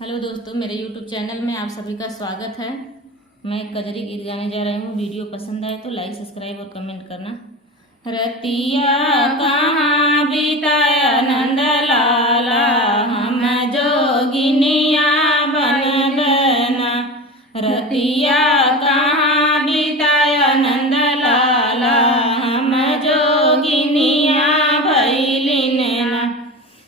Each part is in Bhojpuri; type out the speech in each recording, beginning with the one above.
हेलो दोस्तों, मेरे YouTube चैनल में आप सभी का स्वागत है। मैं एक कजरी गीत गाने जा रही हूँ। वीडियो पसंद आए तो लाइक, सब्सक्राइब और कमेंट करना। रतिया कहाँ बिताया नंद लाला, हम जोगिनिया बनलना। रतिया कहाँ बिताया नंद लाला, हम जोगिनिया भैलिन।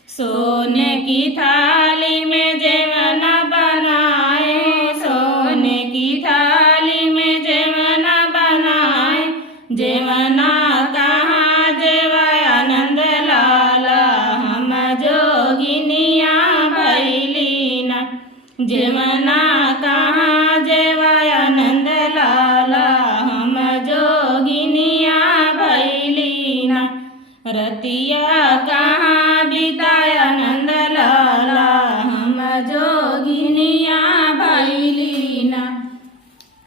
सोने की थाली में जेवन बनाए, सोने की थाली में जेवन बनाए। जेवना कहाँ जेवाया नंद लाला, हम जोगिनिया भैलिना। जेवना कहाँ जेवाया नंद लाला, हम जोगिनिया भैलिना। रतिया कहाँ बिताया नंद लाला, हम जोगिनिया भैलिना।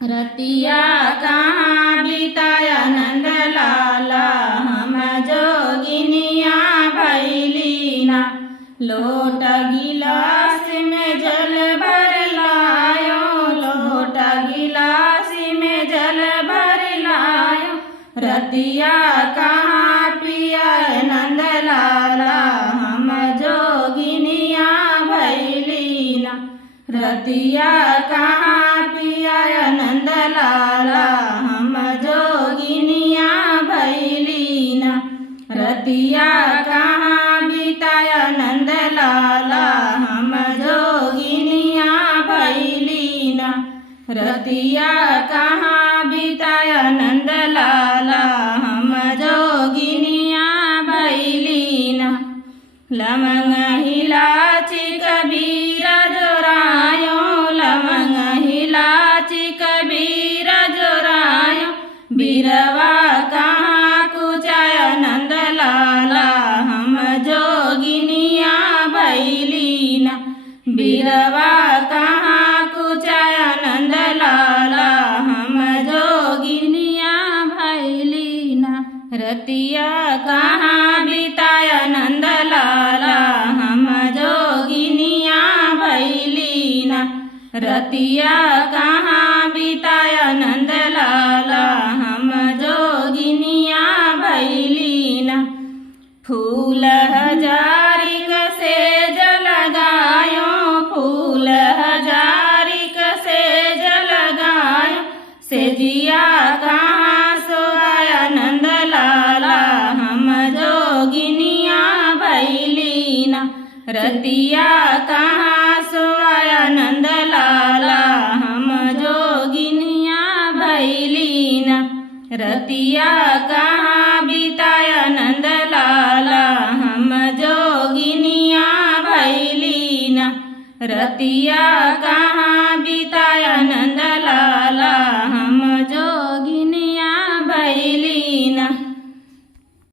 रतिया कहाँ बिताया नंद लाला, हम जोगिनिया भैलिना। लोट गिलास में जल भर लायो, लोट गिलास में जल भर लायो। रतिया कहाँ पिया नंद लाला, हम जोगिनिया भैलिना। रतिया कहाँ पिया नंद लाला, हम जोगिनिया भैलिना। रतिया कहाँ बिताया नंद लाला, हम जोगिनिया भैलिना। रतिया कहाँ बिताया नंद लाला, हम जोगिनिया भैलिना। लवंग इलायची कबीरा जोरायो, लवंग इलायची कबीरा जोरायो। बिरवा कहाँ कुचाया नंद लाला, हम जोगिनिया भैलिना। बिरवा कहाँ कुचाया नंद लाला, हम जोगिनिया भैलिना। रतिया कहाँ बिताया नंद लाला, हम जोगिनिया भैलिना। रतिया कहाँ बिताया नंद लाला, हम जोगिनिया भैलिना। फूल हजारी कसे जलगायो, फूल हजारी कसे जलगायो। सेजिया कहाँ सोया नंद लाला, हम जोगिनिया भैलिना। रतिया कहाँ सोया नंद लाला, हम जोगिनिया भैलिना। रतिया कहाँ बिताया नंद लाला, हम जोगिनिया भैलिना। रतिया कहाँ